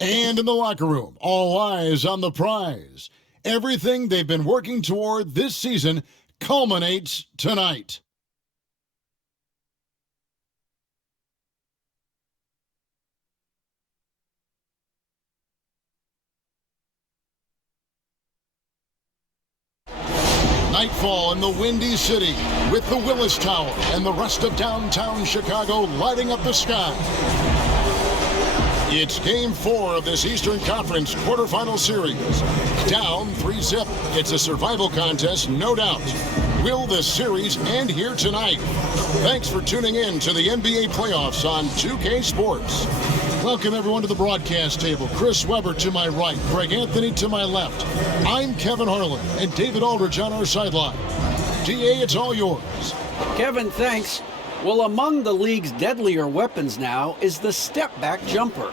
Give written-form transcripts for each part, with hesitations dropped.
And in the locker room, all eyes on the prize. Everything they've been working toward this season culminates tonight. Nightfall in the Windy City with the Willis Tower and the rest of downtown Chicago lighting up the sky. It's Game 4 of this Eastern Conference quarterfinal series. Down 3-0. It's a survival contest, no doubt. Will this series end here tonight? Thanks for tuning in to the NBA playoffs on 2K Sports. Welcome, everyone, to the broadcast table. Chris Webber to my right, Greg Anthony to my left. I'm Kevin Harlan, and David Aldridge on our sideline. DA, it's all yours. Kevin, thanks. Well, among the league's deadlier weapons now is the step-back jumper.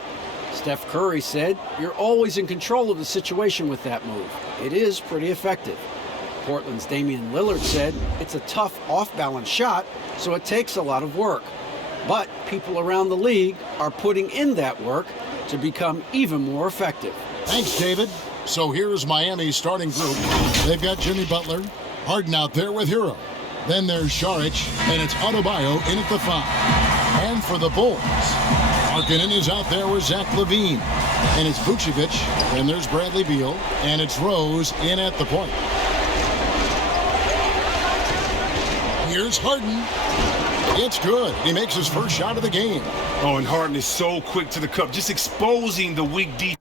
Steph Curry said, "You're always in control of the situation with that move. It is pretty effective." Portland's Damian Lillard said, "It's a tough off-balance shot, so it takes a lot of work." But people around the league are putting in that work to become even more effective. Thanks, David. So here's Miami's starting group. They've got Jimmy Butler, Harden out there with Hero. Then there's Saric, and it's Adebayo in at the 5. And for the Bulls, Markkanen is out there with Zach LaVine. And it's Vucevic, and there's Bradley Beal, and it's Rose in at the point. Here's Harden. It's good. He makes his first shot of the game. Oh, and Harden is so quick to the cup, just exposing the weak defense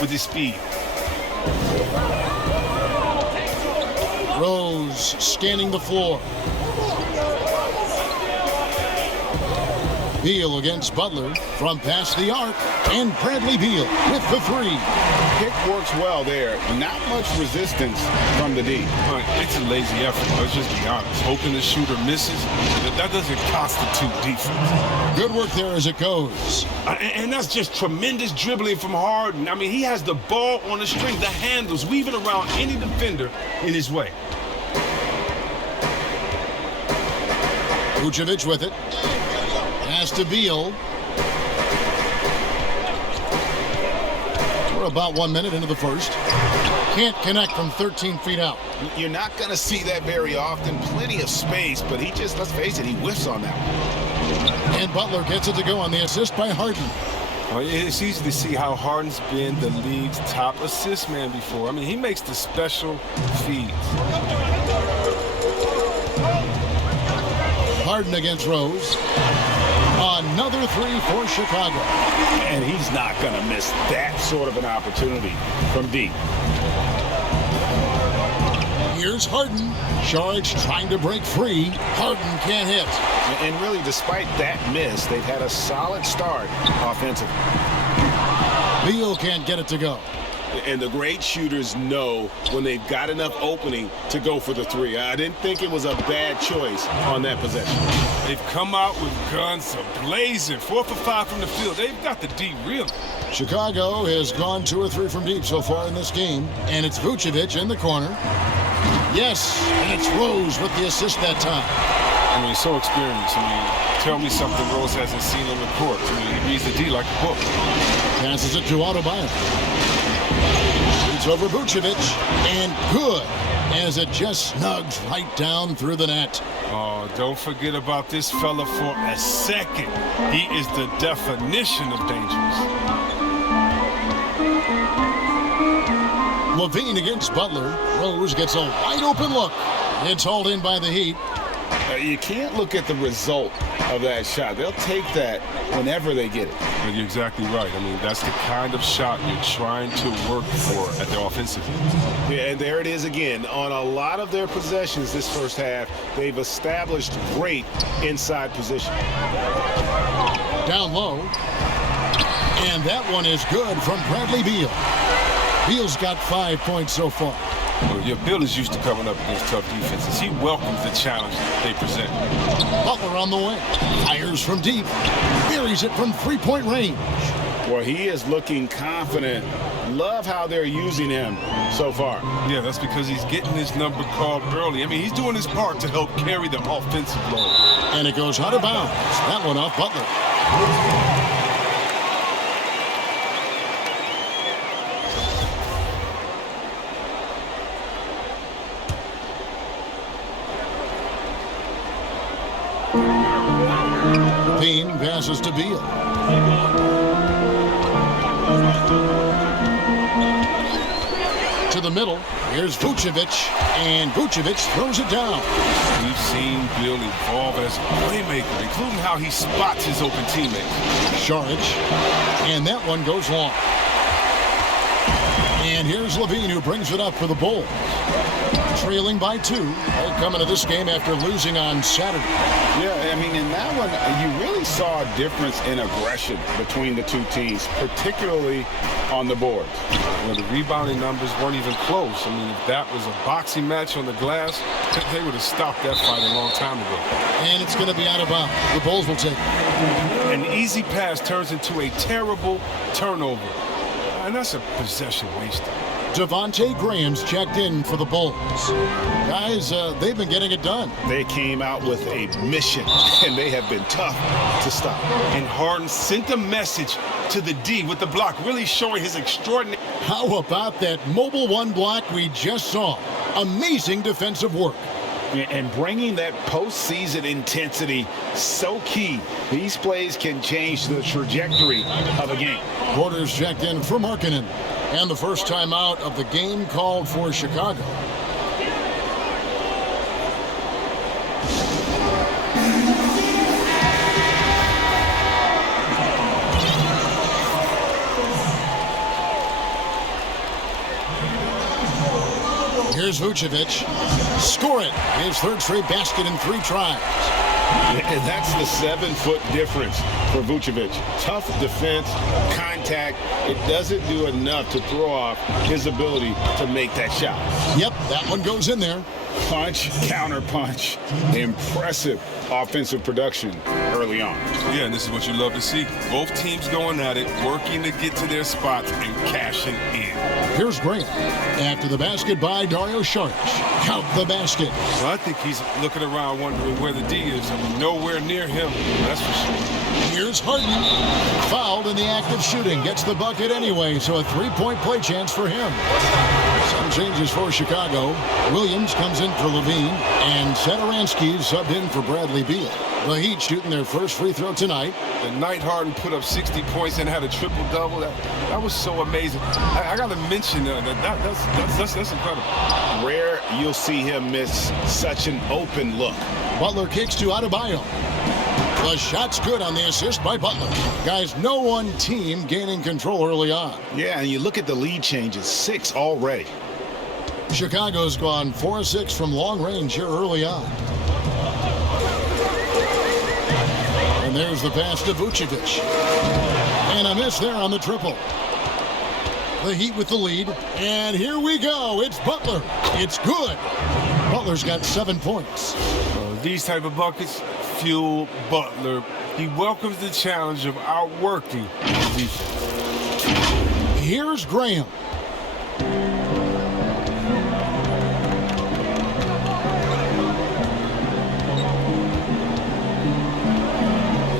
with his speed. Rose scanning the floor. Beal against Butler from past the arc, and Bradley Beal with the 3. Pick works well there. Not much resistance from the D. It's a lazy effort. Let's just be honest. Hoping the shooter misses, that doesn't constitute defense. Good work there as it goes. And that's just tremendous dribbling from Harden. I mean, he has the ball on the string, the handles, weaving around any defender in his way. Vucevic with it. Pass to Beal. We're about 1 minute into the first. Can't connect from 13 feet out. You're not going to see that very often. Plenty of space, but he just, let's face it, he whiffs on that one. And Butler gets it to go on the assist by Harden. Well, it's easy to see how Harden's been the league's top assist man before. I mean, he makes the special feeds. Harden against Rose. Another 3 for Chicago. And he's not going to miss that sort of an opportunity from deep. Here's Harden. Saric trying to break free. Harden can't hit. And really, despite that miss, they've had a solid start offensively. Beal can't get it to go. And the great shooters know when they've got enough opening to go for the 3. I didn't think it was a bad choice on that possession. They've come out with guns blazing. 4 for 5 from the field. They've got the D real. Chicago has gone 2 or 3 from deep so far in this game. And it's Vucevic in the corner. Yes, and it's Rose with the assist that time. I mean, so experienced. I mean, tell me something Rose hasn't seen on the court. I mean, he reads the D like a book. Passes it to Adebayo. Shoots over Vucevic, and good, as it just snugs right down through the net. Oh, don't forget about this fella for a second. He is the definition of dangerous. LaVine against Butler. Rose gets a wide open look. It's hauled in by the Heat. You can't look at the result of that shot. They'll take that whenever they get it. Well, you're exactly right. I mean, that's the kind of shot you're trying to work for at the offensive end. Yeah, and there it is again. On a lot of their possessions this first half, they've established great inside position. Down low. And that one is good from Bradley Beal. Beal's got 5 points so far. Well, yeah, Bill is used to coming up against tough defenses. He welcomes the challenge they present. Butler on the way. Fires from deep. Buries it from 3-point range. Well, he is looking confident Love how they're using him so far. Yeah, that's because he's getting his number called early. I mean, he's doing his part to help carry the offensive load. And it goes out of bounds. That one off Butler. Bean passes to Beal. To the middle. Here's Vucevic, and Vucevic throws it down. We've seen Bill evolve as a playmaker, including how he spots his open teammates. Saric, and that one goes long. And here's Levine, who brings it up for the Bulls. Trailing by 2. They come into this game after losing on Saturday. Yeah, I mean, in that one, you really saw a difference in aggression between the two teams, particularly on the board. Well, the rebounding numbers weren't even close. I mean, if that was a boxing match on the glass, they would have stopped that fight a long time ago. And it's going to be out of bounds. The Bulls will take it. An easy pass turns into a terrible turnover. And that's a possession wasted. Devontae Graham's checked in for the Bulls. Guys, they've been getting it done. They came out with a mission, and they have been tough to stop. And Harden sent a message to the D with the block, really showing his extraordinary... How about that mobile one block we just saw? Amazing defensive work. And bringing that postseason intensity, so key. These plays can change the trajectory of a game. Porter's checked in for Markkanen. And the first time out of the game called for Chicago. Here's Vucevic. Score it. His third straight basket in 3 tries. And that's the 7-foot difference for Vucevic. Tough defense, contact. It doesn't do enough to throw off his ability to make that shot. Yep, that one goes in there. Punch, counter punch. Impressive offensive production early on. Yeah, and this is what you love to see. Both teams going at it, working to get to their spots and cashing in. Here's Grant. After the basket by Dario Saric. Count the basket. Well, I think he's looking around wondering where the D is. I mean, nowhere near him, that's for sure. Here's Harden. Fouled in the act of shooting. Gets the bucket anyway, so a 3-point play chance for him. Some changes for Chicago. Williams comes in for Levine, and Satoransky subbed in for Bradley Beal. The Heat shooting their first free throw tonight. The night Harden put up 60 points and had a triple-double. That was so amazing. I got to mention that's incredible. Rare you'll see him miss such an open look. Butler kicks to Adebayo. The shot's good on the assist by Butler. Guys, no one team gaining control early on. Yeah, and you look at the lead changes, 6 already. Chicago's gone 4-6 from long range here early on. And there's the pass to Vucevic. And a miss there on the triple. The Heat with the lead. And here we go. It's Butler. It's good. Butler's got 7 points. These type of buckets fuel Butler. He welcomes the challenge of outworking the defense. Here's Graham.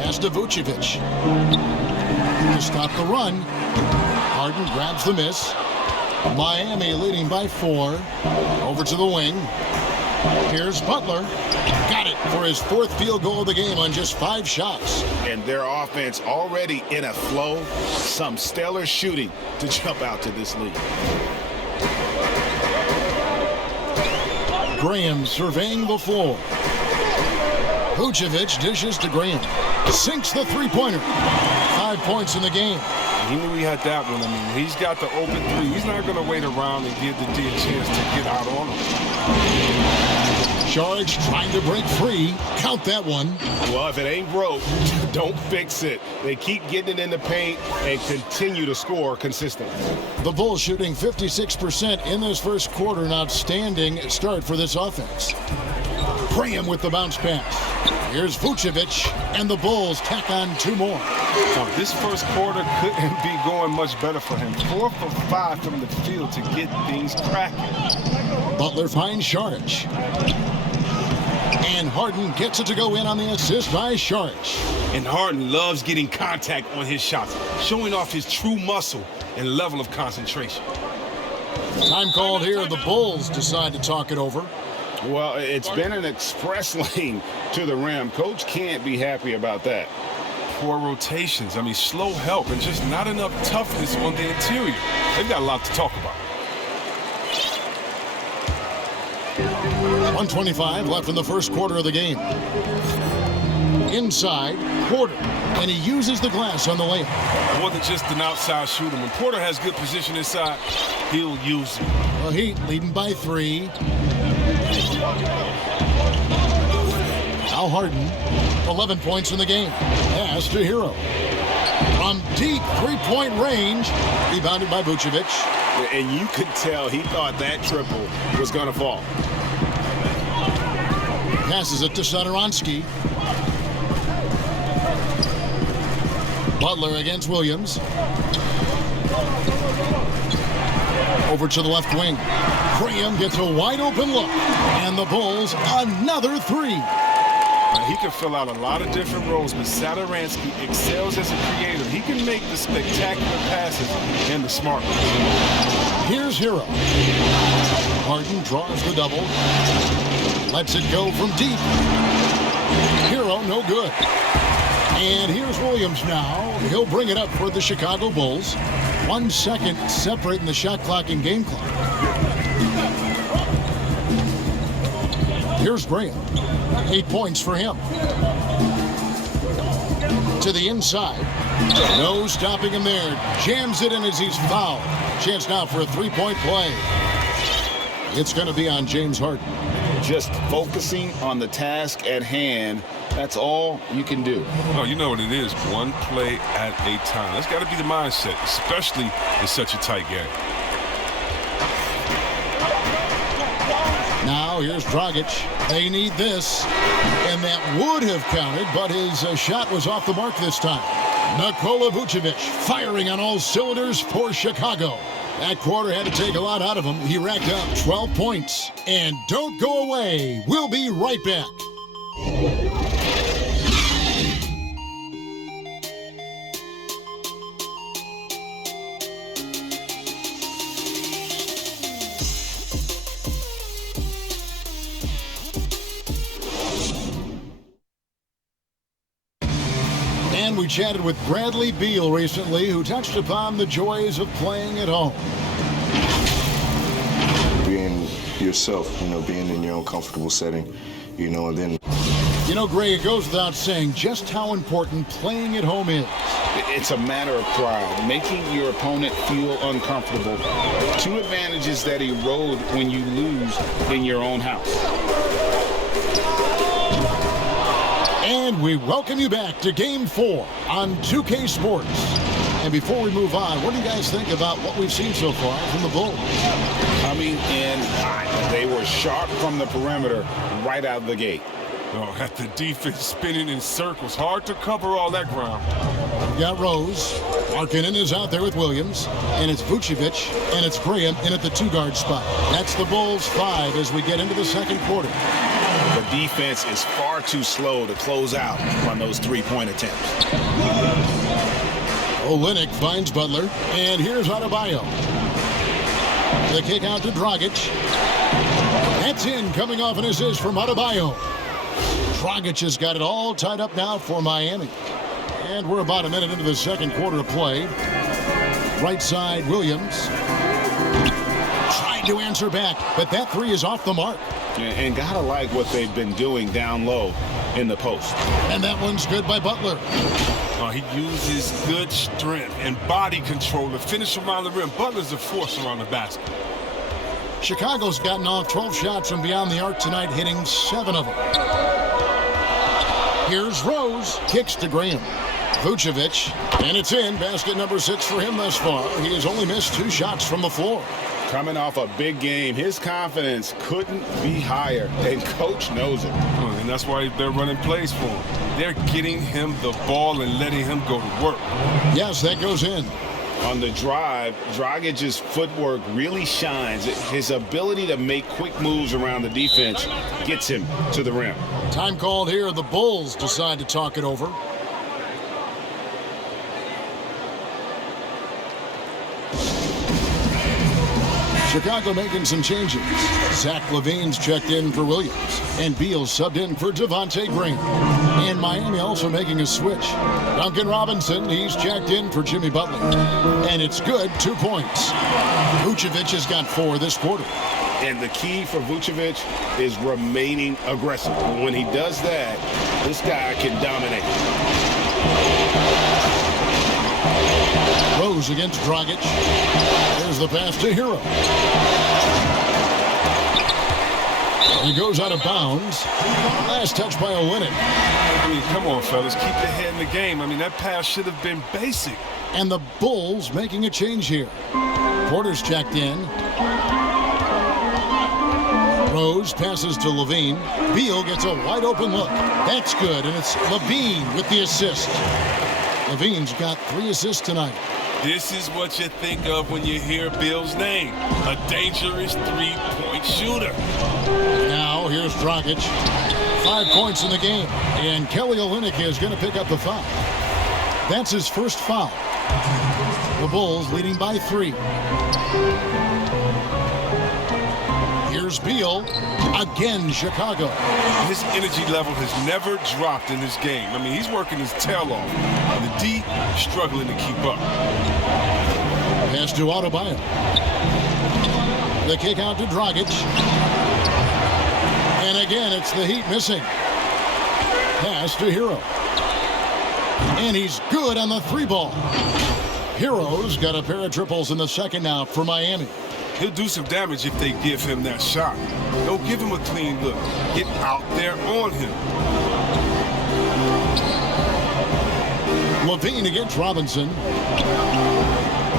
Pass to Vucevic. To stop the run. Harden grabs the miss. Miami leading by 4. Over to the wing. Here's Butler. Got it for his 4th field goal of the game on just 5 shots. And their offense already in a flow. Some stellar shooting to jump out to this lead. Graham surveying the floor. Vucevic dishes to Graham. Sinks the 3-pointer. 5 points in the game. He knew he had that one. I mean, he's got the open 3. He's not going to wait around and give the D a chance to get out on him. Saric trying to break free. Count that one. Well, if it ain't broke, don't fix it. They keep getting it in the paint and continue to score consistently. The Bulls shooting 56% in this first quarter. An outstanding start for this offense. Graham with the bounce pass. Here's Vucevic, and the Bulls tack on 2 more. This first quarter couldn't be going much better for him. 4 for 5 from the field to get things cracking. Butler finds Saric. And Harden gets it to go in on the assist by Saric. And Harden loves getting contact on his shots, showing off his true muscle and level of concentration. Time called here. The Bulls decide to talk it over. Well, it's been an express lane to the rim. Coach can't be happy about that. Poor rotations. I mean, slow help and just not enough toughness on the interior. They've got a lot to talk about. 1:25 left in the first quarter of the game. Inside, Porter, and he uses the glass on the layup. More than just an outside shooter. When Porter has good position inside, he'll use it. The Heat leading by 3. Now Harden, 11 points in the game. Pass to Hero. From deep three-point range, rebounded by Vucevic. And you could tell he thought that triple was going to fall. Passes it to Satoransky. Butler against Williams. Over to the left wing. Graham gets a wide open look. And the Bulls, another 3. He can fill out a lot of different roles, but Satoransky excels as a creator. He can make the spectacular passes and the smart ones. Here's Hero. Harden draws the double. Lets it go from deep. Hero, no good. And here's Williams now. He'll bring it up for the Chicago Bulls. 1 second separating the shot clock and game clock. Here's Graham. 8 points for him. To the inside. No stopping him there. Jams it in as he's fouled. Chance now for a 3-point play. It's going to be on James Harden. Just focusing on the task at hand. That's all you can do. Oh, you know what it is. One play at a time. That's got to be the mindset, especially in such a tight game. Now here's Dragic. They need this. And that would have counted, but his shot was off the mark this time. Nikola Vucevic firing on all cylinders for Chicago. That quarter had to take a lot out of him. He racked up 12 points. And don't go away. We'll be right back. And we chatted with Bradley Beal recently, who touched upon the joys of playing at home. Being yourself, being in your own comfortable setting, and then... Gray, it goes without saying just how important playing at home is. It's a matter of pride, making your opponent feel uncomfortable. 2 advantages that erode when you lose in your own house. And we welcome you back to Game 4 on 2K Sports. And before we move on, what do you guys think about what we've seen so far from the Bulls? Coming in hot. They were sharp from the perimeter right out of the gate. Oh, at the defense spinning in circles. Hard to cover all that ground. Got Rose. Markkanen is out there with Williams. And it's Vucevic. And it's Graham in at the 2-guard spot. That's the Bulls 5 as we get into the second quarter. The defense is far too slow to close out on those 3-point attempts. Olynyk finds Butler. And here's Adebayo. The kick out to Dragic. That's in, coming off an assist from Adebayo. Dragic has got it all tied up now for Miami. And we're about a minute into the second quarter of play. Right side, Williams. Trying to answer back, but that 3 is off the mark. And gotta like what they've been doing down low in the post. And that one's good by Butler. He uses good strength and body control to finish around the rim. Butler's a force around the basket. Chicago's gotten off 12 shots from beyond the arc tonight, hitting 7 of them. Here's Rose, kicks to Graham. Vucevic, and it's in. Basket number 6 for him thus far. He has only missed 2 shots from the floor. Coming off a big game, his confidence couldn't be higher, and coach knows it. And that's why they're running plays for him. They're getting him the ball and letting him go to work. Yes, that goes in. On the drive, Dragic's footwork really shines. His ability to make quick moves around the defense gets him to the rim. Time called here. The Bulls decide to talk it over. Chicago making some changes. Zach LaVine's checked in for Williams, and Beal subbed in for Devontae Green. And Miami also making a switch. Duncan Robinson, he's checked in for Jimmy Butler. And it's good, 2 points. Vucevic has got 4 this quarter. And the key for Vucevic is remaining aggressive. When he does that, this guy can dominate. Rose against Dragic. There's the pass to Hero. He goes out of bounds. Last touch by Olynyk. I mean, come on, fellas. Keep the head in the game. I mean, that pass should have been basic. And the Bulls making a change here. Porter's checked in. Rose passes to LaVine. Beal gets a wide open look. That's good, and it's LaVine with the assist. LaVine's got 3 assists tonight. This is what you think of when you hear Bill's name. A dangerous three-point shooter. Now, here's Dragic. 5 points in the game. And Kelly Olynyk is going to pick up the foul. That's his first foul. The Bulls leading by 3. Here's Beal. Again, Chicago. His energy level has never dropped in this game. I mean, he's working his tail off. And the D struggling to keep up. Pass to Adebayo. The kick out to Dragic. And again, it's the Heat missing. Pass to Hero. And he's good on the 3-ball. Hero's got a pair of triples in the second now for Miami. He'll do some damage if they give him that shot. Don't give him a clean look. Get out there on him. LaVine against Robinson.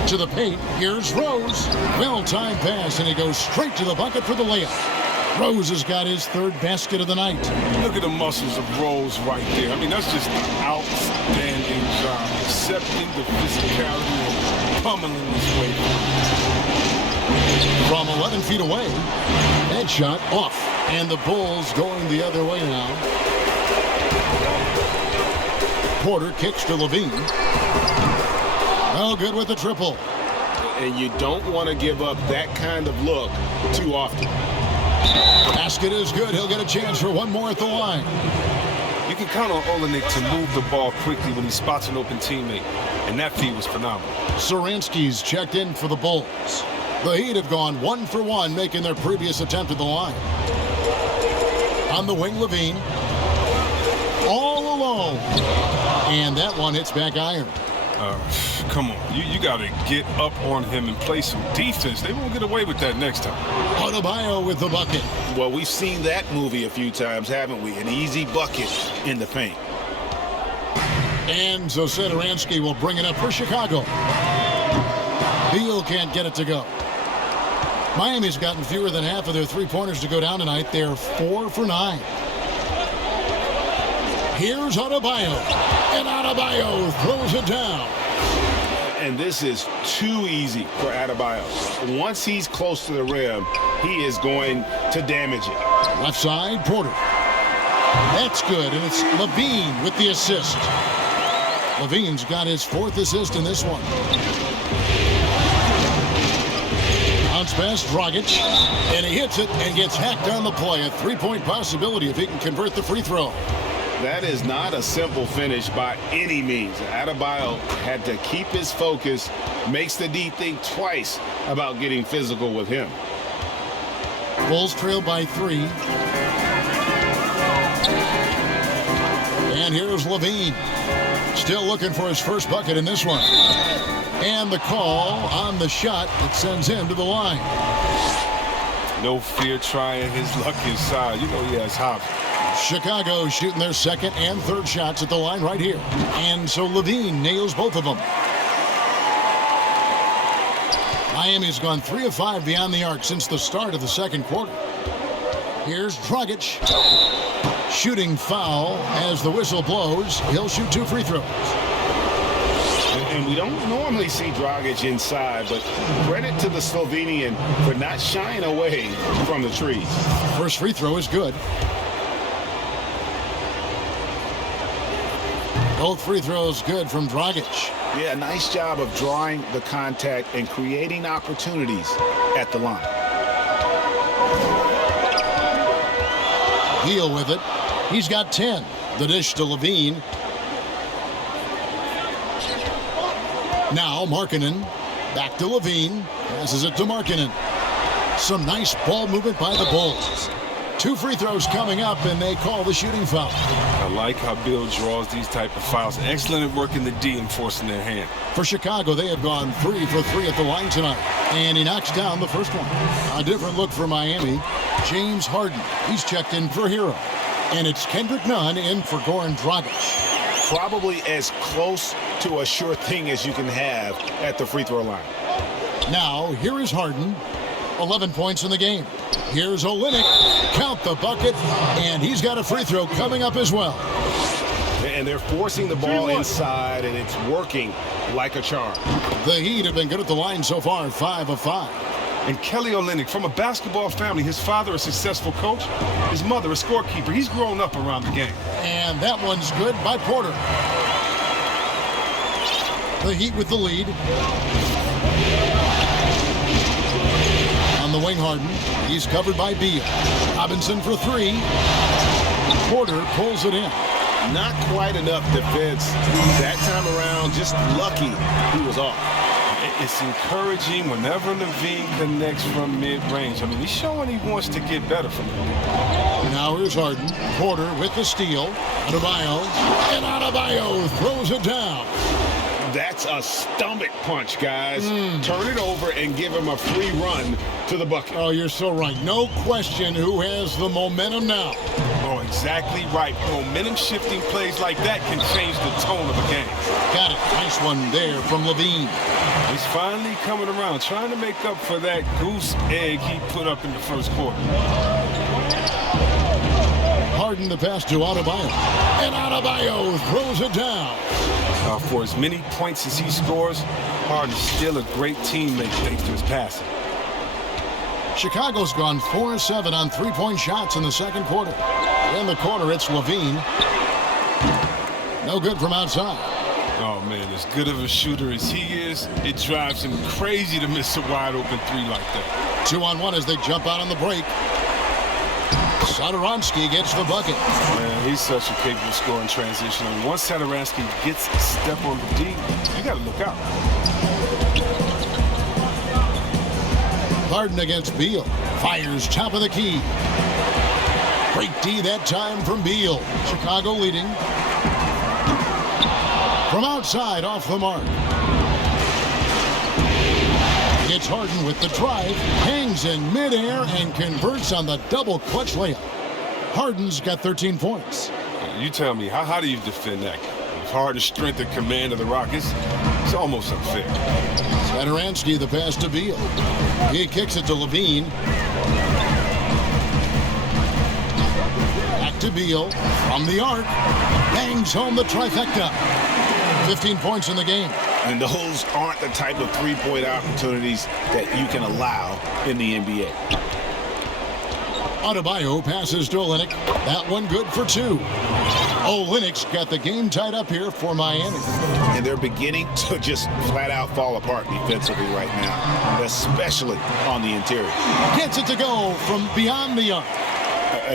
To the paint. Here's Rose. Well-timed pass, and he goes straight to the bucket for the layup. Rose has got his 3rd basket of the night. Look at the muscles of Rose right there. I mean, that's just an outstanding job. Accepting the physicality and pummeling his way. From 11 feet away, that shot off. And the Bulls going the other way now. Porter kicks to LaVine. Oh, good with the triple. And you don't want to give up that kind of look too often. Basket is good. He'll get a chance for one more at the line. You can count on Olynyk to move the ball quickly when he spots an open teammate. And that feed was phenomenal. Saransky's checked in for the Bulls. The Heat have gone 1 for 1, making their previous attempt at the line. On the wing, LaVine. All alone. And that one hits back iron. Come on. You got to get up on him and play some defense. They won't get away with that next time. Adebayo with the bucket. Well, we've seen that movie a few times, haven't we? An easy bucket in the paint. And so Satoransky will bring it up for Chicago. Beal can't get it to go. Miami's gotten fewer than half of their 3-pointers to go down tonight. They're 4 for 9. Here's Adebayo. And Adebayo throws it down. And this is too easy for Adebayo. Once he's close to the rim, he is going to damage it. Left side, Porter. That's good, and it's LaVine with the assist. LaVine's got his 4th assist in this one. Bounce pass, Dragic, and he hits it and gets hacked on the play. A 3-point possibility if he can convert the free throw. That is not a simple finish by any means. Adebayo had to keep his focus, makes the D think twice about getting physical with him. Bulls trail by 3. And here's LaVine. Still looking for his first bucket in this one. And the call on the shot that sends him to the line. No fear trying his luck inside. You know he has hops. Chicago shooting their 2nd and 3rd shots at the line right here. And so LaVine nails both of them. Miami's gone 3 of 5 beyond the arc since the start of the second quarter. Here's Dragic. Shooting foul as the whistle blows. He'll shoot 2 free throws. And we don't normally see Dragic inside, but credit to the Slovenian for not shying away from the trees. First free throw is good. Both free throws good from Dragic. Yeah, nice job of drawing the contact and creating opportunities at the line. Beal with it. He's got 10. The dish to Levine. Now Markkanen. Back to Levine. Passes it to Markkanen. Some nice ball movement by the Bulls. 2 free throws coming up, and they call the shooting foul. I like how Bill draws these type of fouls. Excellent at working the D and forcing their hand. For Chicago, they have gone 3 for 3 at the line tonight. And he knocks down the first one. A different look for Miami. James Harden. He's checked in for Hero. And it's Kendrick Nunn in for Goran Dragic. Probably as close to a sure thing as you can have at the free throw line. Now, here is Harden. 11 points in the game. Here's Olynyk. Count the bucket. And he's got a free throw coming up as well. And they're forcing the ball inside, and it's working like a charm. The Heat have been good at the line so far, 5 of 5. And Kelly Olynyk, from a basketball family, his father a successful coach, his mother a scorekeeper. He's grown up around the game. And that one's good by Porter. The Heat with the lead. On the wing, Harden. He's covered by Beal. Robinson for 3. Porter pulls it in. Not quite enough defense that time around. Just lucky he was off. It's encouraging whenever Levine connects from mid-range. I mean, he's showing he wants to get better from it. Now here's Harden. Porter with the steal. Adebayo. And Adebayo throws it down. That's a stomach punch, guys. Turn it over and give him a free run to the bucket. Oh, you're so right. No question who has the momentum now. Oh, exactly right. Momentum-shifting plays like that can change the tone of a game. Got it. Nice one there from Levine. He's finally coming around, trying to make up for that goose egg he put up in the first quarter. Harden the pass to Adebayo. And Adebayo throws it down. For as many points as he scores, Harden's still a great teammate thanks to his passing. Chicago's gone 4-7 on 3-point shots in the second quarter. In the corner, it's Levine. No good from outside. Oh, man, as good of a shooter as he is, it drives him crazy to miss a wide-open 3 like that. 2-on-1 as they jump out on the break. Satoransky gets the bucket. Man, he's such a capable scorer in transition. And once Satoransky gets a step on the D, you got to look out. Harden against Beal. Fires top of the key. Great D that time from Beal. Chicago leading. From outside, off the mark. It's Harden with the drive, hangs in midair, and converts on the double clutch layup. Harden's got 13 points. You tell me, how do you defend that? With Harden's strength and command of the Rockets, it's almost unfair. Satoransky the pass to Beal. He kicks it to Levine. Back to Beal from the arc. Bangs home the trifecta. 15 points in the game. And those aren't the type of three-point opportunities that you can allow in the NBA. Adebayo passes to Olynyk. That one good for 2. Olynyk's got the game tied up here for Miami. And they're beginning to just flat-out fall apart defensively right now, especially on the interior. Gets it to go from beyond the arc.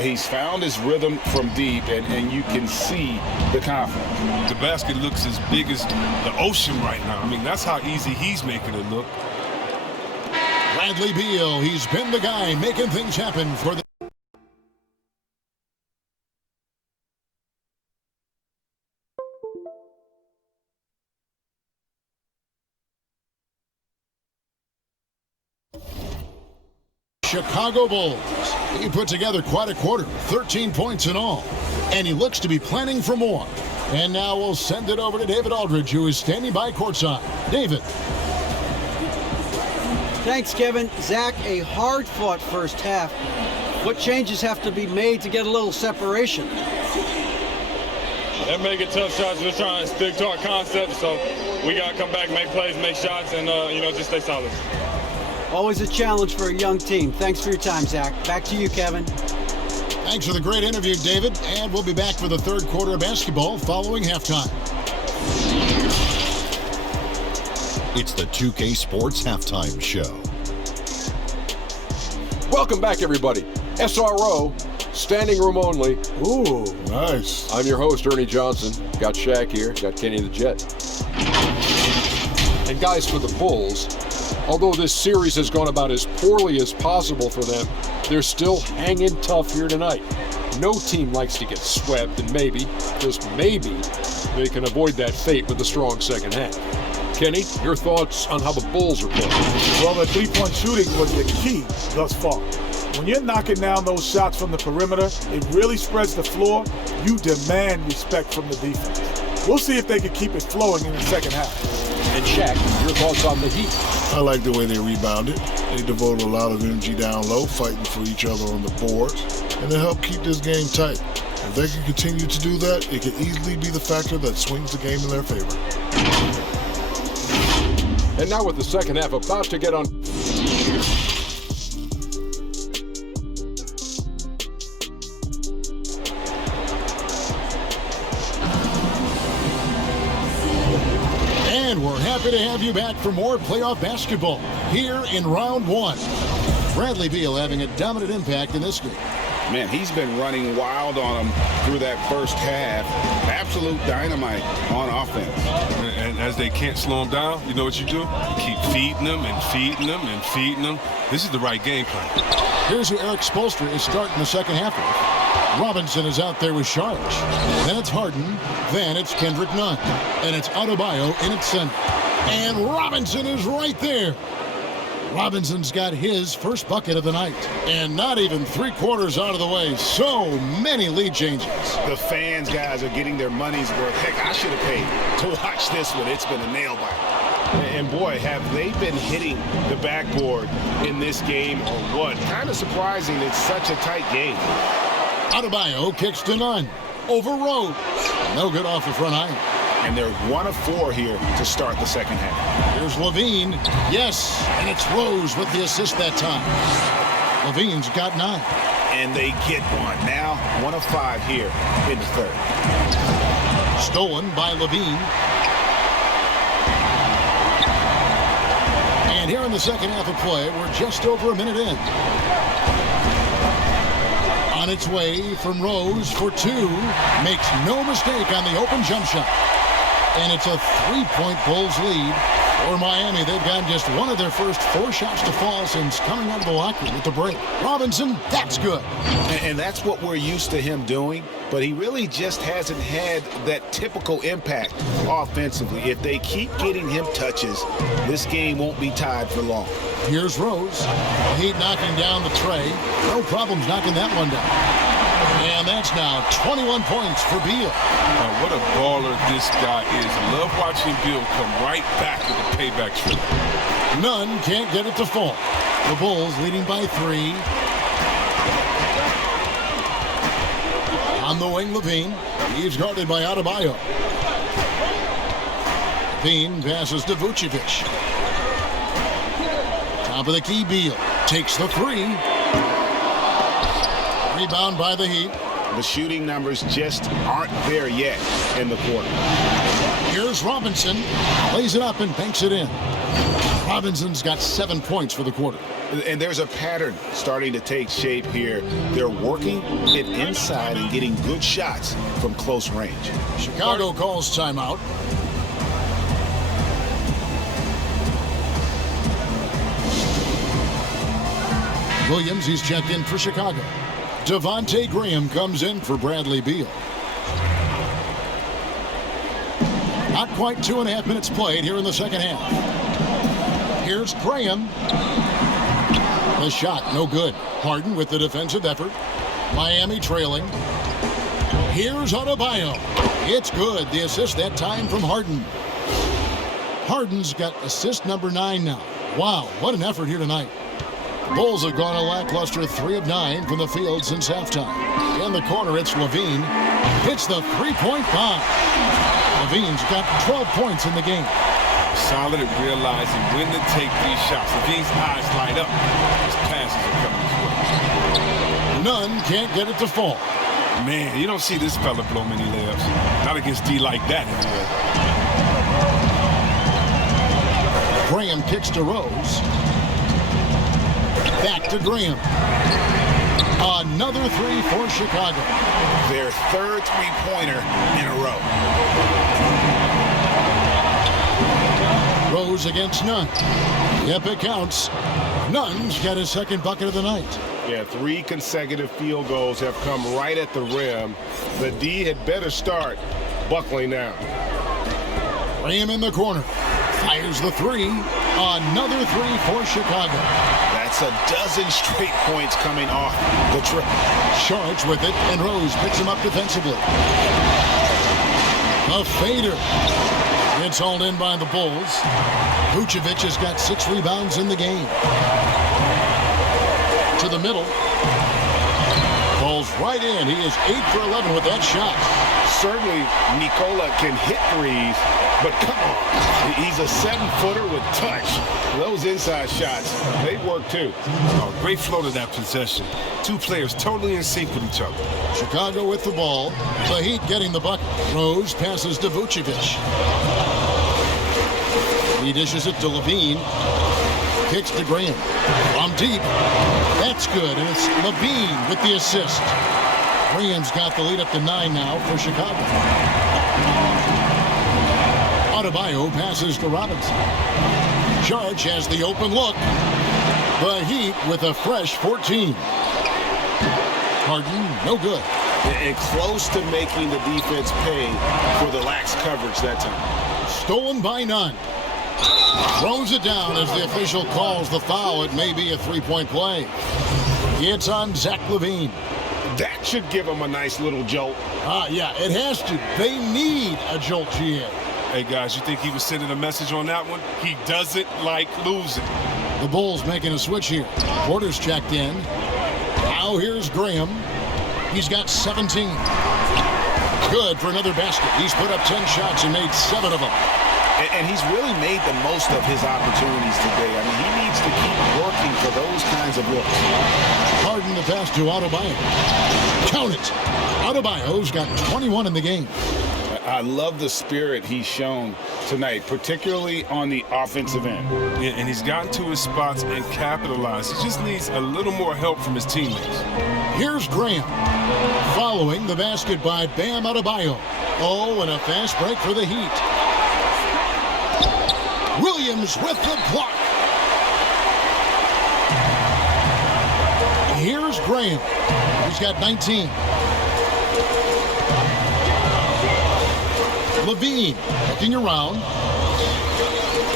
He's found his rhythm from deep, and you can see the confidence. The basket looks as big as the ocean right now. I mean, that's how easy he's making it look. Bradley Beal, he's been the guy making things happen for the Chicago Bulls. He put together quite a quarter, 13 points in all, and he looks to be planning for more. And now we'll send it over to David Aldridge, who is standing by courtside. David. Thanks, Kevin. Zach, a hard-fought first half. What changes have to be made to get a little separation? They're making tough shots. We're trying to stick to our concept, so we got to come back, make plays, make shots, and, just stay solid. Always a challenge for a young team. Thanks for your time, Zach. Back to you, Kevin. Thanks for the great interview, David. And we'll be back for the third quarter of basketball following halftime. It's the 2K Sports Halftime Show. Welcome back, everybody. SRO, standing room only. Ooh, nice. I'm your host, Ernie Johnson. Got Shaq here, got Kenny the Jet. And guys, for the Bulls, although this series has gone about as poorly as possible for them, they're still hanging tough here tonight. No team likes to get swept, and maybe, just maybe, they can avoid that fate with a strong second half. Kenny, your thoughts on how the Bulls are playing? Well, the three-point shooting was the key thus far. When you're knocking down those shots from the perimeter, it really spreads the floor. You demand respect from the defense. We'll see if they can keep it flowing in the second half. And Shaq, your thoughts on the Heat? I like the way they rebounded. They devoted a lot of energy down low, fighting for each other on the boards, and it helped keep this game tight. If they can continue to do that, it could easily be the factor that swings the game in their favor. And now with the second half about to get on. And we're happy to have you back for more playoff basketball here in round one. Bradley Beal having a dominant impact in this game. Man, he's been running wild on them through that first half. Absolute dynamite on offense. And as they can't slow him down, you know what you do? You keep feeding them and feeding them and feeding them. This is the right game plan. Here's who Eric Spoelstra is starting the second half with. Robinson is out there with Saric. Then it's Harden. Then it's Kendrick Nunn. And it's Adebayo in its center. And Robinson is right there. Robinson's got his first bucket of the night. And not even 3/4 out of the way. So many lead changes. The fans, guys, are getting their money's worth. Heck, I should have paid to watch this one. It's been a nail biter. And boy, have they been hitting the backboard in this game or what? Kind of surprising it's such a tight game. Adebayo kicks to Nunn. Over Rose. No good off the front iron. And they're 1 of 4 here to start the second half. Here's Levine. Yes, and it's Rose with the assist that time. Levine's got 9. And they get one. Now 1 of 5 here in the third. Stolen by Levine. And here in the second half of play, we're just over a minute in. On its way from Rose for 2. Makes no mistake on the open jump shot. And it's a 3-point Bulls lead for Miami. They've gotten just one of their first 4 shots to fall since coming out of the locker room with the break. Robinson, that's good. And that's what we're used to him doing, but he really just hasn't had that typical impact offensively. If they keep getting him touches, this game won't be tied for long. Here's Rose. Heat knocking down the tray. No problems knocking that one down. And that's now 21 points for Beal. What a baller this guy is. I love watching Beal come right back with a payback trip. Nunn can't get it to fall. The Bulls leading by 3. On the wing, Levine. He's guarded by Adebayo. Levine passes to Vucevic. Top of the key, Beal takes the 3. Rebound by the Heat. The shooting numbers just aren't there yet in the quarter. Here's Robinson. Lays it up and banks it in. Robinson's got 7 points for the quarter. And there's a pattern starting to take shape here. They're working it inside and getting good shots from close range. Chicago calls timeout. Williams, he's checked in for Chicago. Devontae Graham comes in for Bradley Beal. Not quite 2.5 minutes played here in the second half. Here's Graham. The shot, no good. Harden with the defensive effort. Miami trailing. Here's Adebayo. It's good. The assist that time from Harden. Harden's got assist number 9 now. Wow, what an effort here tonight. The Bulls have gone a lackluster 3 of 9 from the field since halftime. In the corner, it's Levine. Hits the three-point bomb. Levine's got 12 points in the game. Solid at realizing when to take these shots. Levine's eyes light up. His passes are coming his way. Nunn can't get it to fall. Man, you don't see this fella blow many layups. Not against D like that anyway. Graham kicks to Rose. Back to Graham. Another three for Chicago. Their third three-pointer in a row. Rose against Nunn. Yep, it counts. Nunn's got his second bucket of the night. Yeah, 3 consecutive field goals have come right at the rim. The D had better start buckling now. Graham in the corner. Fires the three. Another three for Chicago. That's a dozen straight points coming off the trip. Saric with it, and Rose picks him up defensively. A fader. It's hauled in by the Bulls. Vucevic has got 6 rebounds in the game. To the middle. Falls right in. He is 8 for 11 with that shot. Certainly, Nikola can hit threes, but come on. He's a 7-footer with touch. Those inside shots, they work too. Oh, great flow to that possession. 2 players totally in sync with each other. Chicago with the ball. The Heat getting the bucket. Rose passes to Vucevic. He dishes it to Levine. Kicks to Graham. From deep. That's good, and it's Levine with the assist. Graham's got the lead up to 9 now for Chicago. Adebayo passes to Robinson. Saric has the open look. The Heat with a fresh 14. Harden, no good. And close to making the defense pay for the lax coverage that time. Stolen by Nunn. Throws it down as the official calls the foul. It may be a three-point play. It's on Zach LaVine. That should give them a nice little jolt. Yeah, it has to. They need a jolt, GA. Hey, guys, you think he was sending a message on that one? He doesn't like losing. The Bulls making a switch here. Porter's checked in. Now here's Graham. He's got 17. Good for another basket. He's put up 10 shots and made 7 of them. And he's really made the most of his opportunities today. I mean, he needs to keep working for those kinds of looks. Harden the pass to Adebayo. Count it. Adebayo's got 21 in the game. I love the spirit he's shown tonight, particularly on the offensive end. Yeah, and he's gotten to his spots and capitalized. He just needs a little more help from his teammates. Here's Graham. Following the basket by Bam Adebayo. Oh, and a fast break for the Heat. Williams with the block. Here's Graham. He's got 19. Levine looking around.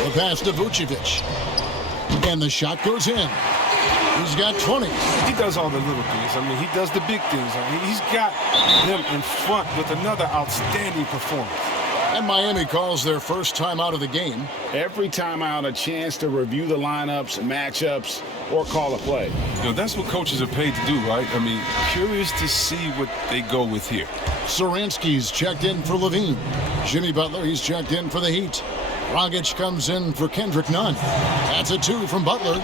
The pass to Vucevic. And the shot goes in. He's got 20. He does all the little things. I mean, he does the big things. I mean, he's got them in front with another outstanding performance. And Miami calls their first time out of the game. Every time out, a chance to review the lineups, matchups, or call a play. You know, that's what coaches are paid to do, right? I mean, curious to see what they go with here. Saransky's checked in for Levine. Jimmy Butler, he's checked in for the Heat. Dragic comes in for Kendrick Nunn. That's a 2 from Butler.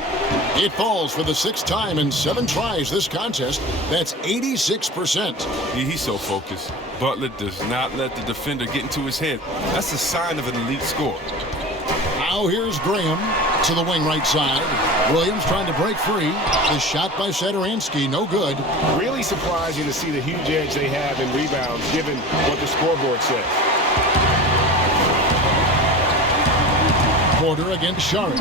It falls for the 6th time in 7 tries this contest. That's 86%. He's so focused. Butler does not let the defender get into his head. That's a sign of an elite scorer. Now here's Graham to the wing right side. Williams trying to break free. The shot by Satoransky, no good. Really surprising to see the huge edge they have in rebounds, given what the scoreboard says. Porter against Saric.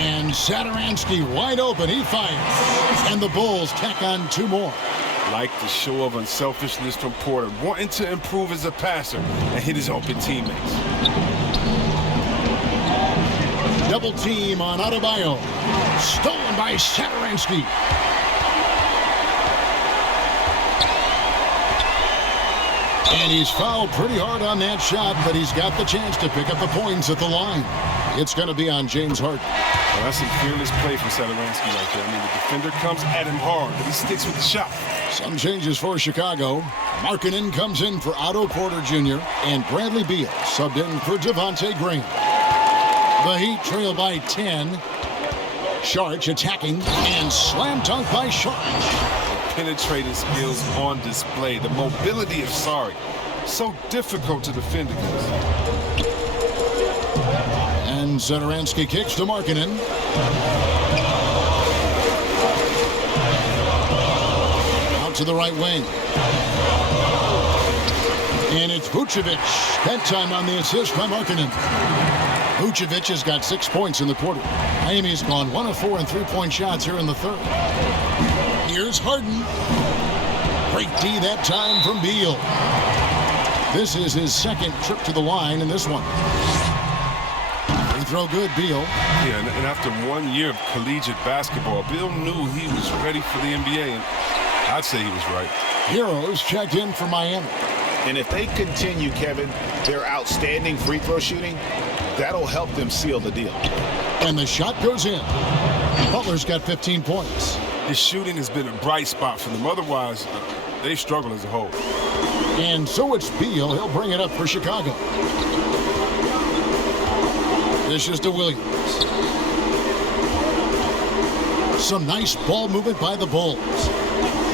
And Satoransky wide open. He fires. And the Bulls tack on 2 more. Like the show of unselfishness from Porter, wanting to improve as a passer and hit his open teammates. Double team on Adebayo. Stolen by And he's fouled pretty hard on that shot, but he's got the chance to pick up the points at the line. It's going to be on James Harden. Well, that's some fearless play from Satoransky right there. I mean, the defender comes at him hard, but he sticks with the shot. Some changes for Chicago. Markkanen comes in for Otto Porter Jr. and Bradley Beal subbed in for Devontae Graham. The Heat trail by 10. Saric attacking and slam dunk by Saric. Penetrating skills on display. The mobility of Saric, so difficult to defend against. And Satoransky kicks to Markkanen. Out to the right wing. And it's Vucevic. That time on the assist by Markkanen. Vucevic has got 6 points in the quarter. Miami's gone 1 of 4 in three-point shots here in the third. Here's Harden. Great D that time from Beal. This is his second trip to the line in this one. Free throw good, Beal. Yeah, and after 1 year of collegiate basketball, Beal knew he was ready for the NBA, and I'd say he was right. Heroes checked in for Miami. And if they continue, Kevin, their outstanding free throw shooting, that'll help them seal the deal. And the shot goes in. Butler's got 15 points. His shooting has been a bright spot for them. Otherwise, they've struggled as a whole. And so it's Beal. He'll bring it up for Chicago. This is to Williams. Some nice ball movement by the Bulls.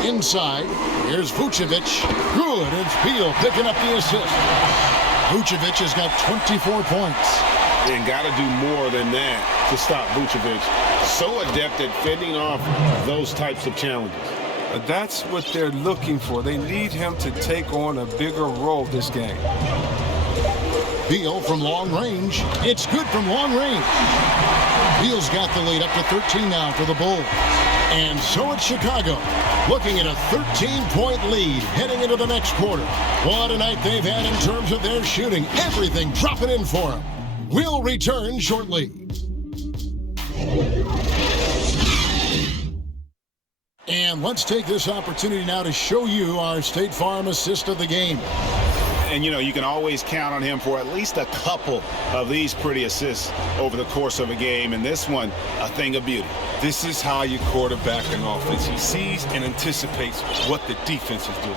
Inside, here's Vucevic. Good, it's Beal picking up the assist. Vucevic has got 24 points. And got to do more than that to stop Vucevic. So adept at fending off those types of challenges. That's what they're looking for. They need him to take on a bigger role this game. Beal from long range. It's good from long range. Beal's got the lead up to 13 now for the Bulls. And so it's Chicago, looking at a 13-point lead heading into the next quarter. What a night they've had in terms of their shooting. Everything dropping in for them. We'll return shortly. And let's take this opportunity now to show you our State Farm assist of the game. And, you know, you can always count on him for at least a couple of these pretty assists over the course of a game. And this one, a thing of beauty. This is how you quarterback an offense. He sees and anticipates what the defense is doing.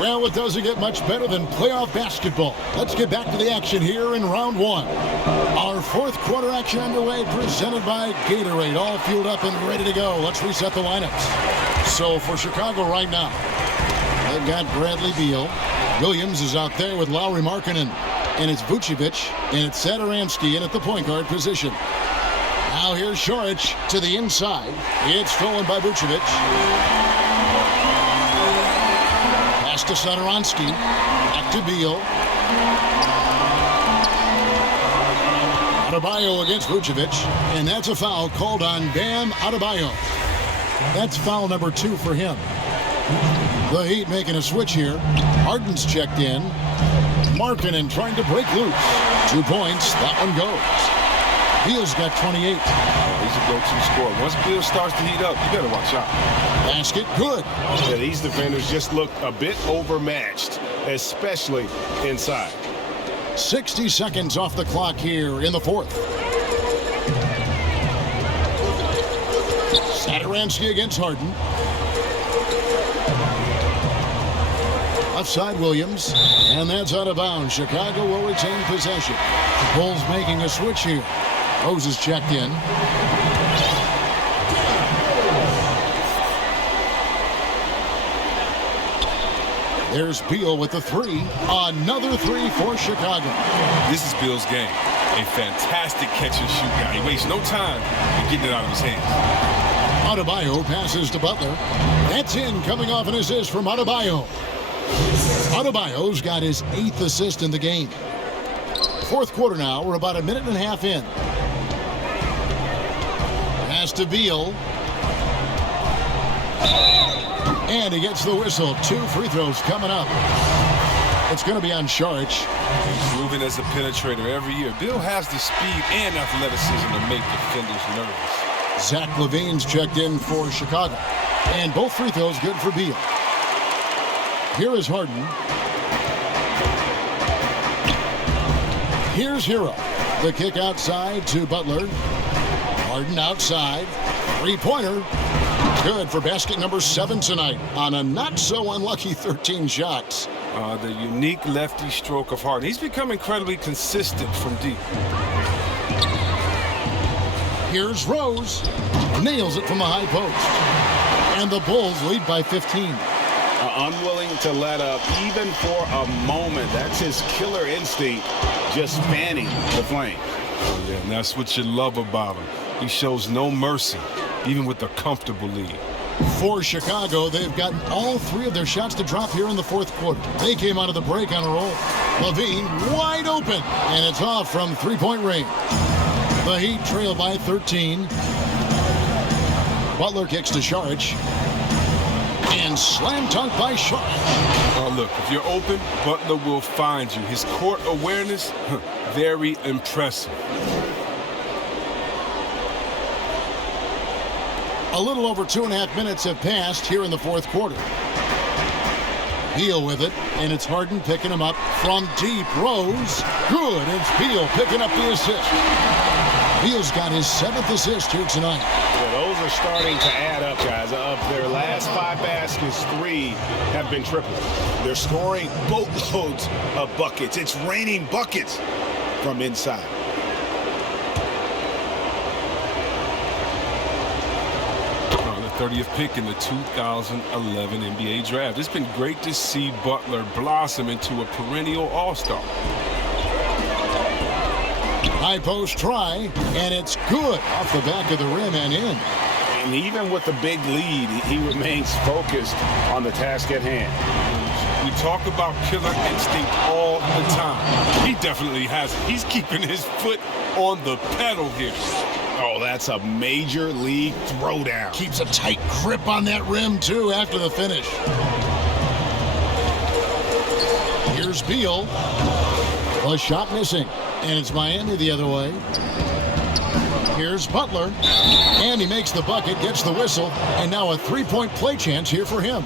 Well, it doesn't get much better than playoff basketball. Let's get back to the action here in round one. Our fourth quarter action underway, presented by Gatorade. All fueled up and ready to go. Let's reset the lineups. So for Chicago right now, they've got Bradley Beal. Williams is out there with Lauri Markkanen. And it's Vucevic, and it's Satoransky in at the point guard position. Now here's Saric to the inside. It's stolen by Vucevic. Pass to Satoransky. Back to Beal. Adebayo against Vucevic. And that's a foul called on Bam Adebayo. That's foul number 2 for him. The Heat making a switch here. Harden's checked in. Markkanen trying to break loose. 2 points. That one goes. Beal's got 28. He's a go-to scorer. Once Beal starts to heat up, you better watch out. Basket good. Yeah, these defenders just look a bit overmatched, especially inside. 60 seconds off the clock here in the fourth. Satoransky against Harden. Offside Williams, and that's out of bounds. Chicago will retain possession. The Bulls making a switch here. Rose is checked in. There's Beal with the 3. Another 3 for Chicago. This is Beal's game. A fantastic catch and shoot guy. He wastes no time in getting it out of his hands. Adebayo passes to Butler. That's in, coming off an assist from Adebayo. Adebayo's got his 8th assist in the game. Fourth quarter now. We're about a minute and a half in. Pass to Beal. And he gets the whistle. 2 free throws coming up. It's going to be on Saric. He's moving as a penetrator every year. Beal has the speed and athleticism to make defenders nervous. Zach LaVine's checked in for Chicago. And both free throws good for Beal. Here is Harden. Here's Hero. The kick outside to Butler. Harden outside. Three-pointer. Good for basket number 7 tonight on a not-so-unlucky 13 shots. The unique lefty stroke of Harden. He's become incredibly consistent from deep. Here's Rose. Nails it from the high post. And the Bulls lead by 15. Unwilling to let up even for a moment. That's his killer instinct, just fanning the flame. Oh, yeah, and that's what you love about him. He shows no mercy, even with a comfortable lead. For Chicago, they've gotten all 3 of their shots to drop here in the fourth quarter. They came out of the break on a roll. LaVine wide open, and it's off from three-point range. The Heat trail by 13. Butler kicks to Šarić. And slam dunk by Šarić. Oh, look, if you're open, Butler will find you. His court awareness, very impressive. A little over 2.5 minutes have passed here in the fourth quarter. Beal with it, and it's Harden picking him up from deep. Rose, good. It's Beal picking up the assist. Beal's got his 7th assist here tonight. Well, those are starting to add up, guys. Of their last 5 baskets, 3 have been triples. They're scoring boatloads of buckets. It's raining buckets from inside. The 30th pick in the 2011 NBA draft. It's been great to see Butler blossom into a perennial all-star. High post try, and it's good off the back of the rim and in. And even with the big lead, he remains focused on the task at hand. We talk about killer instinct all the time. He definitely has it. He's keeping his foot on the pedal here. Oh, that's a major league throwdown. Keeps a tight grip on that rim, too, after the finish. Here's Beal. A shot missing. And it's Miami the other way. Here's Butler. And he makes the bucket, gets the whistle, and now a three-point play chance here for him.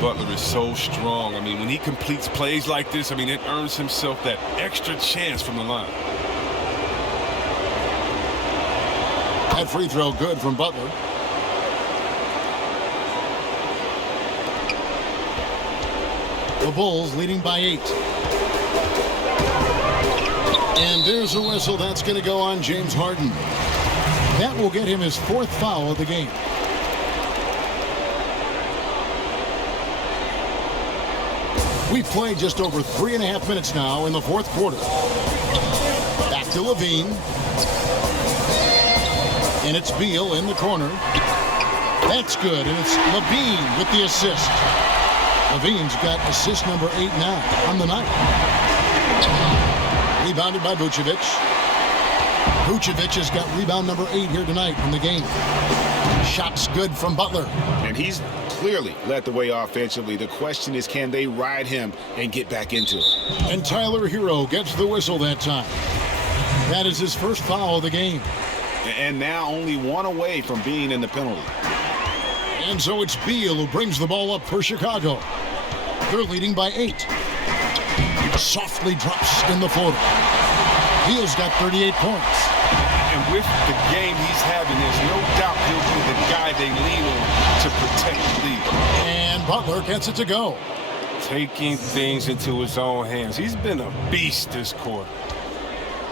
Butler is so strong. I mean, when he completes plays like this, I mean, it earns himself that extra chance from the line. That free throw good from Butler. The Bulls leading by 8. And there's a whistle. That's going to go on James Harden. That will get him his 4th foul of the game. We've played just over 3.5 minutes now in the fourth quarter. Back to LaVine. And it's Beal in the corner. That's good, and it's LaVine with the assist. LaVine's got assist number 8 now on the night. Rebounded by Vucevic. Vucevic has got rebound number 8 here tonight in the game. Shots good from Butler. And he's clearly led the way offensively. The question is, can they ride him and get back into it? And Tyler Hero gets the whistle that time. That is his first foul of the game. And now only 1 away from being in the penalty. And so it's Beal who brings the ball up for Chicago. They're leading by 8. Softly drops in the floater. Beal's got 38 points. And with the game he's having, there's no doubt he'll be the guy they lean on to protect the lead. And Butler gets it to go. Taking things into his own hands. He's been a beast this quarter.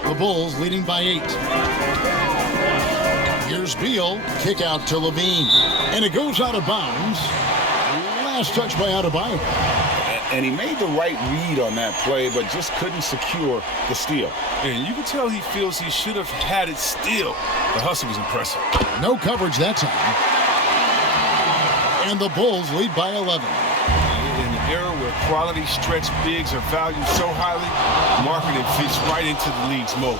The Bulls leading by 8. Here's Beal. Kick out to LaVine. And it goes out of bounds. Last touch by Adebayo. And he made the right read on that play, but just couldn't secure the steal. And you can tell he feels he should have had it still. The hustle was impressive. No coverage that time. And the Bulls lead by 11. In an era where quality stretch bigs are valued so highly, marketing fits right into the league's mold.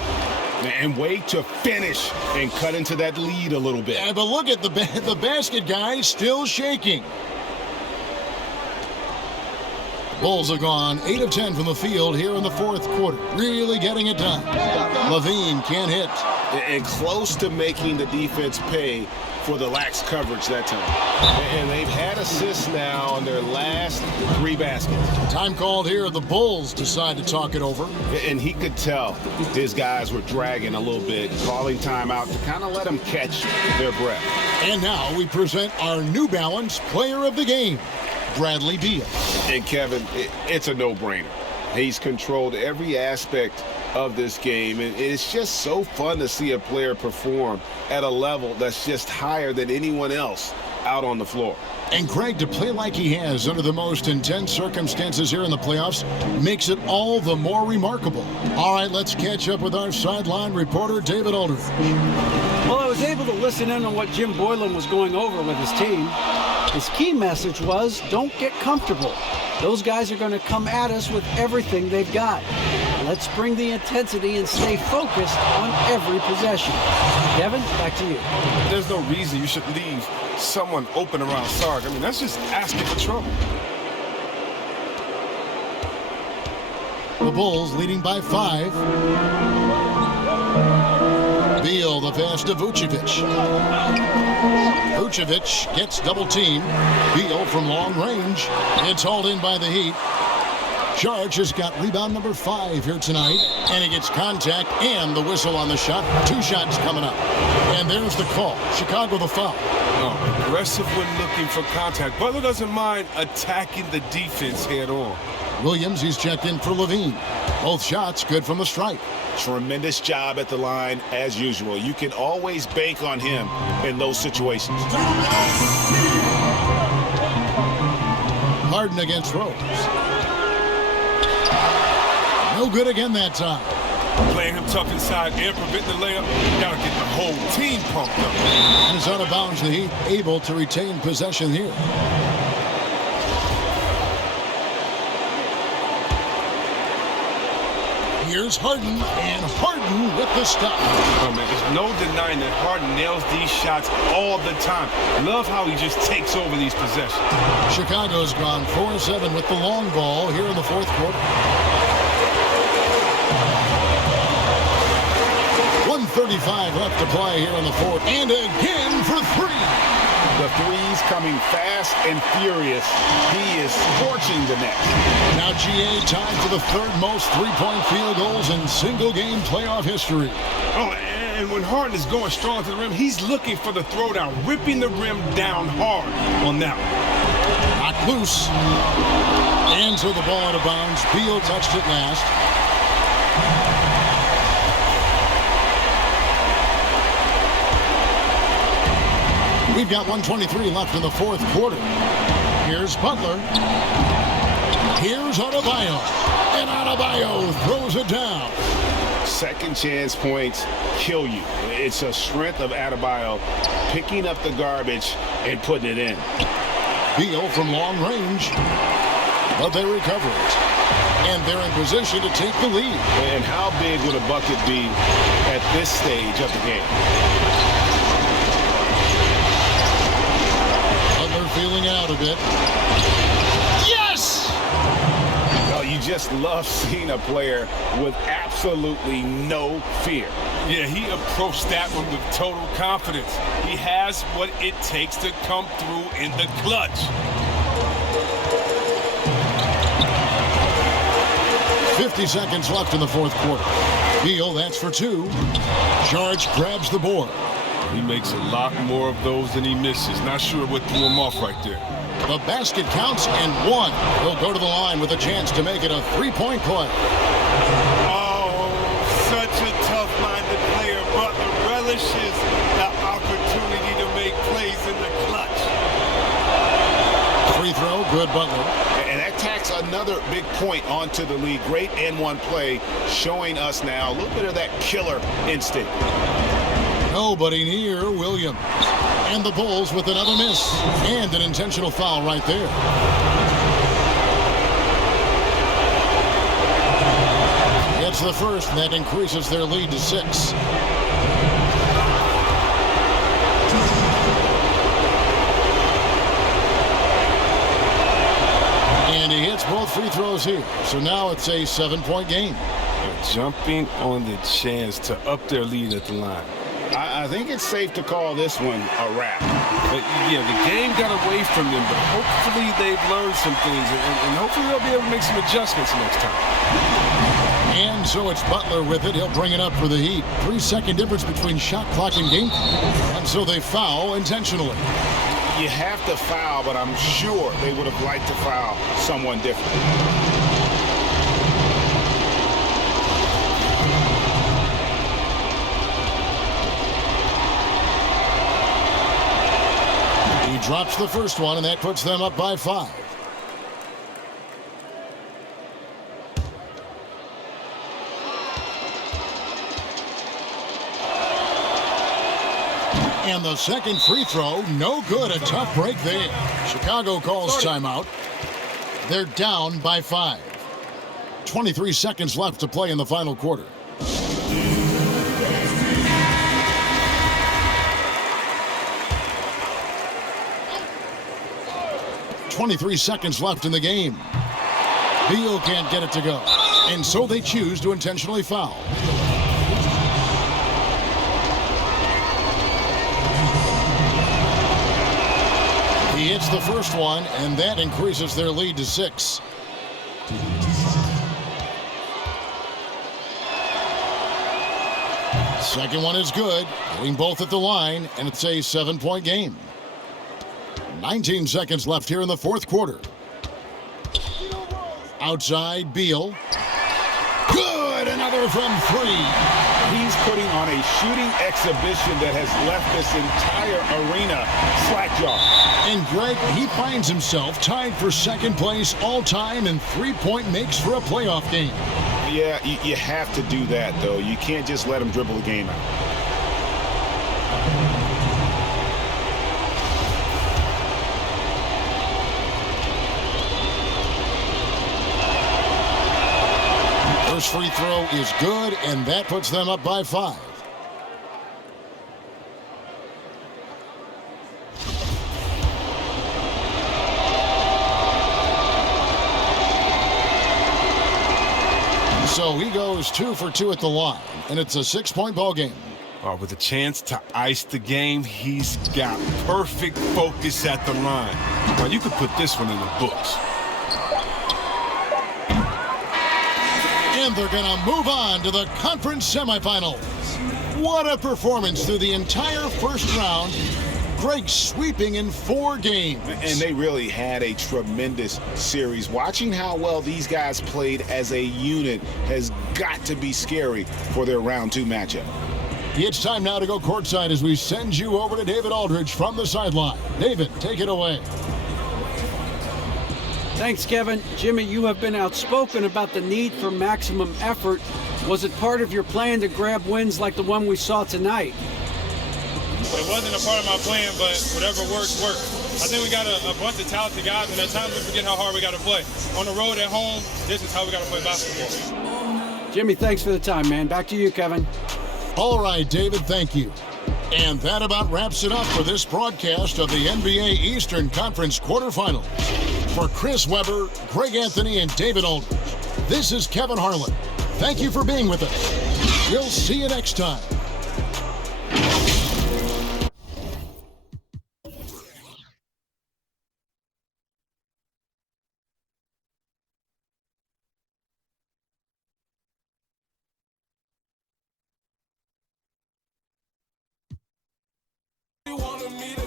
And wait to finish and cut into that lead a little bit. Yeah, but look at the basket, guys, still shaking. Bulls have gone 8 of 10 from the field here in the fourth quarter. Really getting it done. LaVine can't hit. And close to making the defense pay for the lax coverage that time. And they've had assists now on their last 3 baskets. Time called here. The Bulls decide to talk it over. And he could tell his guys were dragging a little bit, calling timeout to kind of let them catch their breath. And now we present our New Balance Player of the Game, Bradley Beal. And Kevin, it's a no-brainer. He's controlled every aspect of this game, and it's just so fun to see a player perform at a level that's just higher than anyone else out on the floor. And Greg, to play like he has under the most intense circumstances here in the playoffs makes it all the more remarkable. All right, let's catch up with our sideline reporter, David Aldridge. Well, I was able to listen in on what Jim Boylan was going over with his team. His key message was, don't get comfortable. Those guys are going to come at us with everything they've got. Let's bring the intensity and stay focused on every possession. Kevin, back to you. There's no reason you should leave someone open around Sarge. I mean, that's just asking for trouble. The Bulls leading by 5. Beal, the pass to Vucevic. Vucevic gets double teamed. Beal from long range. It's hauled in by the Heat. Sarge has got rebound number 5 here tonight, and he gets contact and the whistle on the shot. 2 shots coming up. And there's the call. Chicago the foul. Oh, aggressive when looking for contact. Butler doesn't mind attacking the defense head on. Williams, he's checked in for Levine. Both shots good from the stripe. Tremendous job at the line as usual. You can always bank on him in those situations. Harden against Rose. No good again that time. Playing him tough inside and preventing the layup. Gotta get the whole team pumped up. And it's out of bounds. The Heat able to retain possession here. Here's Harden, and Harden with the stop. Oh, man, there's no denying that Harden nails these shots all the time. Love how he just takes over these possessions. Chicago's gone 4-7 with the long ball here in the 4th quarter. 1:35 left to play here in the 4th. And again for 3. The threes coming fast and furious. He is scorching the net. Now GA tied for the 3rd most 3-point field goals in single-game playoff history. Oh, and when Harden is going strong to the rim, he's looking for the throwdown, ripping the rim down hard on that one. Knocked loose. And so the ball out of bounds. Beal touched it last. We've got 1:23 left in the 4th quarter. Here's Butler. Here's Adebayo. And Adebayo throws it down. Second chance points kill you. It's a strength of Adebayo picking up the garbage and putting it in. Beal from long range. But they recover it. And they're in position to take the lead. And how big would a bucket be at this stage of the game? Feeling out a bit. Yes! Oh, you just love seeing a player with absolutely no fear. Yeah, he approached that one with total confidence. He has what it takes to come through in the clutch. 50 seconds left in the 4th quarter. Beal, that's for 2. Sarge grabs the board. He makes a lot more of those than he misses. Not sure what threw him off right there. The basket counts and 1. He'll go to the line with a chance to make it a 3-point play. Oh, such a tough-minded player. Butler relishes the opportunity to make plays in the clutch. Free throw, good Butler. And that tacks another big point onto the league. Great N1 play, showing us now a little bit of that killer instinct. Nobody near Williams. And the Bulls with another miss. And an intentional foul right there. Gets the first, and that increases their lead to 6. And he hits both free throws here. So now it's a 7-point game. They're jumping on the chance to up their lead at the line. I think it's safe to call this one a wrap. But yeah, the game got away from them, but hopefully they've learned some things, and hopefully they'll be able to make some adjustments next time. And so it's Butler with it. He'll bring it up for the Heat. 3-second difference between shot clock and game clock. And so they foul intentionally. You have to foul, but I'm sure they would have liked to foul someone different. He drops the first one, and that puts them up by 5. And the second free throw, no good. A tough break there. Chicago calls timeout. They're down by 5. 23 seconds left to play in the final quarter. .23 seconds left in the game. Beal can't get it to go. And so they choose to intentionally foul. He hits the first one, and that increases their lead to 6. Second one is good, hitting both at the line, and it's a 7-point game. 19 seconds left here in the fourth quarter. Outside, Beal. Good, another from 3. He's putting on a shooting exhibition that has left this entire arena slack-jawed. And Greg, he finds himself tied for second place all-time in three-point makes for a playoff game. Yeah, you have to do that, though. You can't just let him dribble the game out. First free throw is good, and that puts them up by 5. So he goes 2 for 2 at the line, and it's a 6-point ball game. With a chance to ice the game, he's got perfect focus at the line. Now, you could put this one in the books. And they're going to move on to the conference semifinals. What a performance through the entire first round. Greg sweeping in 4 games. And they really had a tremendous series. Watching how well these guys played as a unit has got to be scary for their round 2 matchup. It's time now to go courtside as we send you over to David Aldridge from the sideline. David, take it away. Thanks, Kevin. Jimmy, you have been outspoken about the need for maximum effort. Was it part of your plan to grab wins like the one we saw tonight? It wasn't a part of my plan, but whatever works, works. I think we got a bunch of talented guys, and at times we forget how hard we got to play. On the road, at home, this is how we got to play basketball. Jimmy, thanks for the time, man. Back to you, Kevin. All right, David, thank you. And that about wraps it up for this broadcast of the NBA Eastern Conference quarterfinals. For Chris Webber, Greg Anthony, and David Aldridge, this is Kevin Harlan. Thank you for being with us. We'll see you next time. Wanted me to